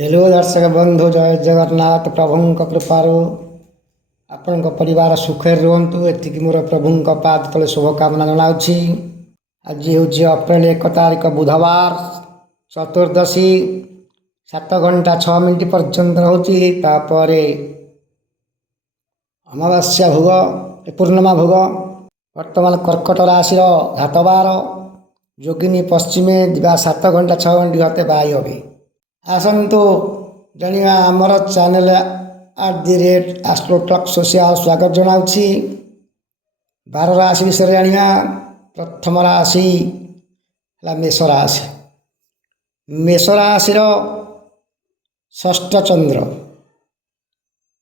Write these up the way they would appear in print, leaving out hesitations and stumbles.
Hello दर्शक बंधु जय जगन्नाथ प्रभुଙ୍କ कृपाରୁ ଆପଣଙ୍କ ପରିବାର ସୁଖରେ ରୁହନ୍ତୁ ଏତିକି ମୋର ପ୍ରଭୁଙ୍କ ପାଦ ତଳେ ଶୁଭକାମନା ଜଣାଉଛି। ଆଜି ହେଉଛି ଅପ୍ରେଲ 1 ତାରିଖ ବୁଧବାର ଚତୁର୍ଦ୍ଦଶୀ 7 ଘଣ୍ଟା 6 ମିନିଟ୍ ପର୍ଯ୍ୟନ୍ତ ରହୁଛି। ତାପରେ ଅମାବାସ୍ୟା ଭୋଗ ପୂର୍ଣ୍ଣିମା ଭୋଗ। ବର୍ତ୍ତମାନ କର୍କଟ ରାଶିର ଘାତବାର ଯୋଗିନୀ ପଶ୍ଚିମେ ଦିବା 7 ଘଣ୍ଟା 6 ମିନିଟ୍ ଘଟେ ବାଇ হবে। ଆସନ୍ତୁ ଜାଣିବା ଆମର ଚ୍ୟାନେଲ @AstroTalk ସୋସିଆଲ ସ୍ୱାଗତ ଜଣାଉଛି। 12 ରାଶି ବିଷୟରେ ଜାଣିବା। ପ୍ରଥମ ରାଶି ହେଲା ମେଷ ରାଶି। ମେଷ ରାଶିର ଷଷ୍ଠ ଚନ୍ଦ୍ର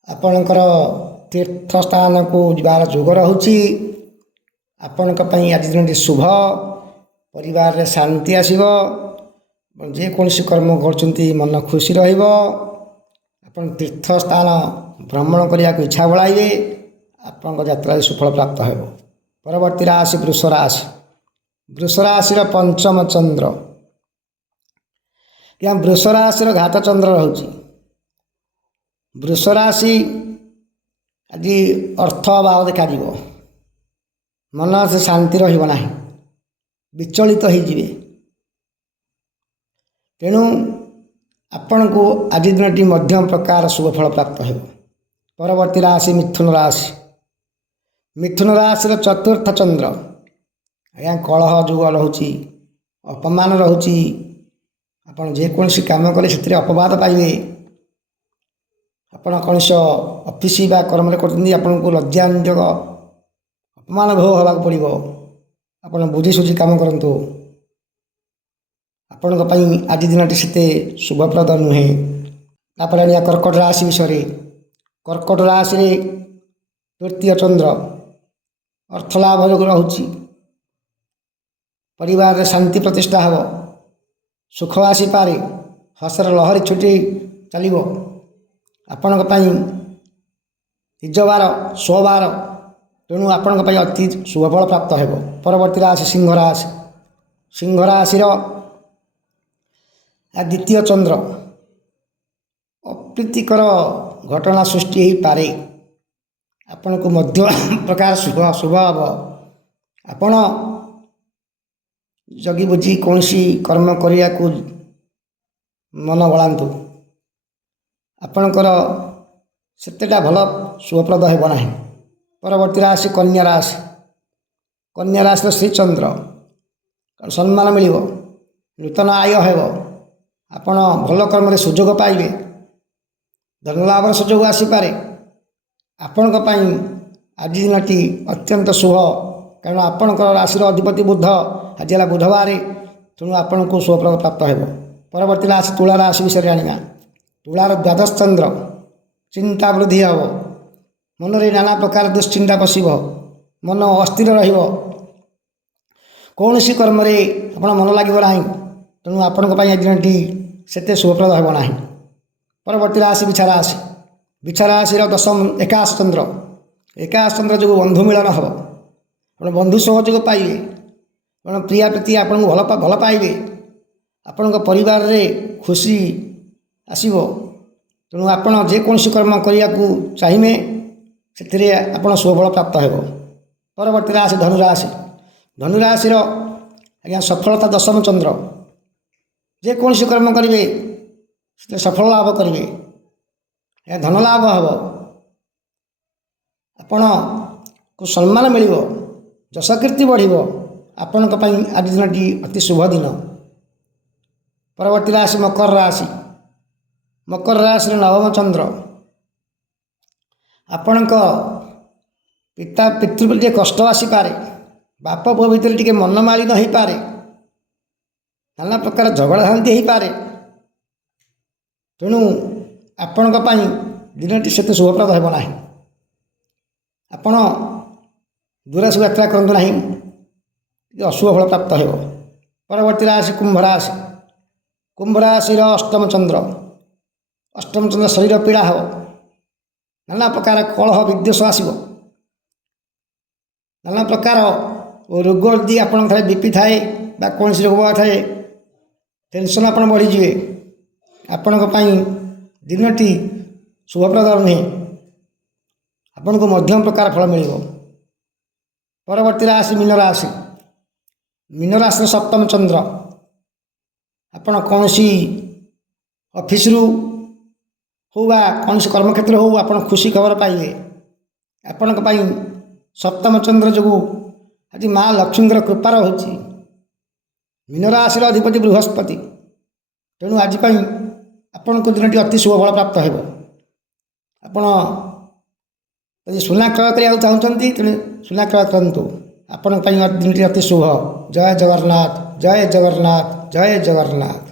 ଆପଣଙ୍କର ତୀର୍ଥ ସ୍ଥାନକୁ ଯିବାର ଯୋଗ ରହୁଛି। ଆପଣଙ୍କ ପାଇଁ ଆଜି ଦିନଟି ଶୁଭ, ପରିବାରରେ ଶାନ୍ତି ଆସିବ। ଯେକୌଣସି କର୍ମ କରୁଛନ୍ତି ମନ ଖୁସି ରହିବ। ଆପଣ ତୀର୍ଥ ସ୍ଥାନ ଭ୍ରମଣ କରିବାକୁ ଇଚ୍ଛା ବଳାଇବେ। ଆପଣଙ୍କ ଯାତ୍ରାରେ ସୁଫଳ ପ୍ରାପ୍ତ ହେବ। ପରବର୍ତ୍ତୀ ରାଶି ବୃଷ ରାଶି। ବୃଷ ରାଶିର ପଞ୍ଚମ ଚନ୍ଦ୍ର। ବୃଷ ରାଶିର ଘାତ ଚନ୍ଦ୍ର ରହୁଛି। ବୃଷ ରାଶି ଆଜି ଅର୍ଥ ଅଭାବ ଦେଖାଯିବ। ମନ ଶାନ୍ତି ରହିବ ନାହିଁ, ବିଚଳିତ ହୋଇଯିବେ। ତେଣୁ ଆପଣଙ୍କୁ ଆଜି ଦିନଟି ମଧ୍ୟମ ପ୍ରକାର ଶୁଭଫଳ ପ୍ରାପ୍ତ ହେବ। ପରବର୍ତ୍ତୀ ରାଶି ମିଥୁନ ରାଶି। ମିଥୁନ ରାଶିର ଚତୁର୍ଥ ଚନ୍ଦ୍ର। କଳହ ଯୁଗ ରହୁଛି, ଅପମାନ ରହୁଛି। ଆପଣ ଯେକୌଣସି କାମ କଲେ ସେଥିରେ ଅପବାଦ ପାଇବେ। ଆପଣ କୌଣସି ଅଫିସ ବା କର୍ମରେ କରୁଛନ୍ତି, ଆପଣଙ୍କୁ ଲଜ୍ଜାଜନକ ଅପମାନ ଭୋଗ ହେବାକୁ ପଡ଼ିବ। ଆପଣ ବୁଝି ସୁଝି କାମ କରନ୍ତୁ। ଆପଣଙ୍କ ପାଇଁ ଆଜି ଦିନଟି ସେତେ ଶୁଭପ୍ରଦ ନୁହେଁ। ତାପରେ ଆଣିବା କର୍କଟ ରାଶି ବିଷୟରେ। କର୍କଟ ରାଶିରେ ତୃତୀୟ ଚନ୍ଦ୍ର। ଅର୍ଥ ଲାଭ ଯୋଗ ରହୁଛି। ପରିବାରରେ ଶାନ୍ତି ପ୍ରତିଷ୍ଠା ହେବ। ସୁଖ ଆସିପାରେ। ହସର ଲହରୀ ଛୁଟି ଚାଲିବ। ଆପଣଙ୍କ ପାଇଁ ନିଜ ବାର ସ୍ୱବାର। ତେଣୁ ଆପଣଙ୍କ ପାଇଁ ଅତି ଶୁଭଫଳ ପ୍ରାପ୍ତ ହେବ। ପରବର୍ତ୍ତୀ ରାଶି ସିଂହ ରାଶି। ସିଂହ ରାଶିର ଦ୍ୱିତୀୟ ଚନ୍ଦ୍ର। ଅପ୍ରୀତିକର ଘଟଣା ସୃଷ୍ଟି ହୋଇପାରେ। ଆପଣଙ୍କୁ ମଧ୍ୟ ପ୍ରକାର ଶୁଭ ହେବ। ଆପଣ ଜଗି ବୁଝି କୌଣସି କର୍ମ କରିବାକୁ ମନ ବଳାନ୍ତୁ। ଆପଣଙ୍କର ସେତେଟା ଭଲ ଶୁଭପ୍ରଦ ହେବ ନାହିଁ। ପରବର୍ତ୍ତୀ ରାଶି କନ୍ୟା ରାଶି। କନ୍ୟା ରାଶିର ଶ୍ରୀଚନ୍ଦ୍ର। ସମ୍ମାନ ମିଳିବ, ନୂତନ ଆୟ ହେବ। ଆପଣ ଭଲ କର୍ମରେ ସୁଯୋଗ ପାଇବେ। ଧନଲାଭର ସୁଯୋଗ ଆସିପାରେ। ଆପଣଙ୍କ ପାଇଁ ଆଜି ଦିନଟି ଅତ୍ୟନ୍ତ ଶୁଭ, କାରଣ ଆପଣଙ୍କର ରାଶିର ଅଧିପତି ବୁଧ। ଆଜି ହେଲା ବୁଧବାର, ତେଣୁ ଆପଣଙ୍କୁ ଶୁଭପ୍ରଦ ପ୍ରାପ୍ତ ହେବ। ପରବର୍ତ୍ତୀ ରାଶି ତୁଳା ରାଶି ବିଷୟରେ ଜାଣିବା। ତୁଳାର ଦ୍ୱାଦଶ ଚନ୍ଦ୍ର। ଚିନ୍ତା ବୃଦ୍ଧି ହେବ। ମନରେ ନାନା ପ୍ରକାର ଦୁଶ୍ଚିନ୍ତା ପଶିବ। ମନ ଅସ୍ଥିର ରହିବ। କୌଣସି କର୍ମରେ ଆପଣ ମନ ଲାଗିବ ନାହିଁ। ତେଣୁ ଆପଣଙ୍କ ପାଇଁ ଆଜି ଦିନଟି ସେତେ ଶୁଭପ୍ରଦ ହେବ ନାହିଁ। ପରବର୍ତ୍ତୀ ରାଶି ବିଛା ରାଶି। ବିଛା ରାଶିର ଏକାଦଶ ଚନ୍ଦ୍ର। ଏକାଦଶ ଚନ୍ଦ୍ର ଯୋଗୁଁ ବନ୍ଧୁ ମିଳନ ହେବ। ଆପଣ ବନ୍ଧୁ ସହଯୋଗ ପାଇବେ। ଆପଣ ପ୍ରିୟା ପ୍ରତି ଆପଣଙ୍କୁ ଭଲ ପାଇବେ। ଆପଣଙ୍କ ପରିବାରରେ ଖୁସି ଆସିବ। ତେଣୁ ଆପଣ ଯେକୌଣସି କର୍ମ କରିବାକୁ ଚାହିଁବେ ସେଥିରେ ଆପଣ ଶୁଭଫଳ ପ୍ରାପ୍ତ ହେବ। ପରବର୍ତ୍ତୀ ରାଶି ଧନୁରାଶି। ଧନୁରାଶିର ସଫଳତା ଦଶମ ଚନ୍ଦ୍ର। ଯେକୌଣସି କର୍ମ କରିବେ ସେଥିରେ ସଫଳ ଲାଭ କରିବେ। ଧନ ଲାଭ ହେବ। ଆପଣଙ୍କୁ ସମ୍ମାନ ମିଳିବ, ଯଶ କୀର୍ତ୍ତି ବଢ଼ିବ। ଆପଣଙ୍କ ପାଇଁ ଆଜି ଦିନଟି ଅତି ଶୁଭ ଦିନ। ପରବର୍ତ୍ତୀ ରାଶି ମକର ରାଶି। ମକର ରାଶିର ନବମ ଚନ୍ଦ୍ର। ଆପଣଙ୍କ ପିତୃ ପ୍ରତି କଷ୍ଟ ଆସିପାରେ। ବାପ ପୁଅ ଭିତରେ ଟିକେ ମନମାଳିନ ହୋଇପାରେ। ନାନା ପ୍ରକାର ଝଗଡ଼ା ଝାନ୍ତି ହୋଇପାରେ। ତେଣୁ ଆପଣଙ୍କ ପାଇଁ ଦିନଟି ସେତେ ଶୁଭପ୍ରଦ ହେବ ନାହିଁ। ଆପଣ ଦୂର ସବୁ ଯାତ୍ରା କରନ୍ତୁ ନାହିଁ, ଅଶୁଭ ଫଳ ପ୍ରାପ୍ତ ହେବ। ପରବର୍ତ୍ତୀ ରାଶି କୁମ୍ଭ ରାଶି। କୁମ୍ଭ ରାଶିର ଅଷ୍ଟମ ଚନ୍ଦ୍ର। ଅଷ୍ଟମ ଚନ୍ଦ୍ର ଶରୀର ପୀଡ଼ା ହେବ। ନାନା ପ୍ରକାର କଳହ ବିଦ୍ୱେଷ ଆସିବ। ନାନା ପ୍ରକାର ରୋଗ ଯଦି ଆପଣଙ୍କ ଥାଏ, ବିପି ଥାଏ ବା କୌଣସି ରୋଗ ଥାଏ, ଟେନସନ୍ ଆପଣ ବଢ଼ିଯିବେ। ଆପଣଙ୍କ ପାଇଁ ଦିନଟି ଶୁଭପ୍ରଦ ନୁହେଁ। ଆପଣଙ୍କୁ ମଧ୍ୟମ ପ୍ରକାର ଫଳ ମିଳିବ। ପରବର୍ତ୍ତୀ ରାଶି ମୀନ ରାଶି। ମୀନ ରାଶିର ସପ୍ତମ ଚନ୍ଦ୍ର। ଆପଣ କୌଣସି ଅଫିସରୁ ହେଉ ବା କୌଣସି କର୍ମକ୍ଷେତ୍ର ହେଉ ଆପଣ ଖୁସି ଖବର ପାଇବେ। ଆପଣଙ୍କ ପାଇଁ ସପ୍ତମ ଚନ୍ଦ୍ର ଯୋଗୁଁ ଆଜି ମା ଲକ୍ଷ୍ମୀଙ୍କର କୃପା ରହୁଛି। ମୀନ ରାଶିର ଅଧିପତି ବୃହସ୍ପତି। ତେଣୁ ଆଜି ପାଇଁ ଆପଣଙ୍କୁ ଦିନଟି ଅତି ଶୁଭ ଫଳ ପ୍ରାପ୍ତ ହେବ। ଆପଣ ଯଦି ସୁନା କ୍ରୟ କରିବାକୁ ଚାହୁଁଛନ୍ତି ତେଣୁ ସୁନା କ୍ରୟ କରନ୍ତୁ। ଆପଣଙ୍କ ପାଇଁ ଦିନଟି ଅତି ଶୁଭ। ଜୟ ଜଗନ୍ନାଥ, ଜୟ ଜଗନ୍ନାଥ, ଜୟ ଜଗନ୍ନାଥ।